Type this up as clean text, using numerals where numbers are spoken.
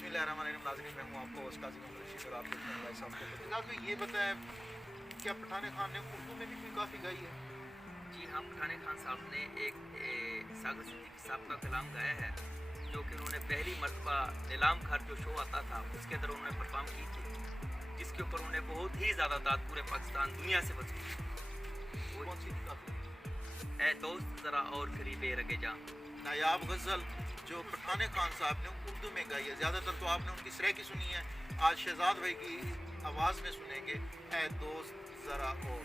बिस्मिल्लाहिर्रहमानिर्रहीम। नाज़रीन, मैं हूँ आपको काज़ी मोहम्मद रशीद और आप देखते हैं भाई साहब को। जनाब, ये बताएं, क्या पठान खान ने उर्दू में भी कोई काफ़ी गाई है? जी हाँ, पठान खान साहब ने एक सागर सिद्दीकी साहब का कलाम गाया है, जो कि उन्होंने पहली मरतबा नीलाम घर जो शो आता था उसके अंदर उन्होंने परफॉर्म की थी, जिसके ऊपर उन्हें बहुत ही ज़्यादा दाद पूरे पाकिस्तान दुनिया से बची। वो कौन सी थी काफ़ी? ए दोस्त ज़रा और करीबे रगे जा। नायाब गज़ल जो पठान खान साहब ने उर्दू में गाई है, ज़्यादातर तो आपने उनकी सराय की सुनी है, आज शहजाद भाई की आवाज़ में सुनेंगे। ए दोस्त ज़रा और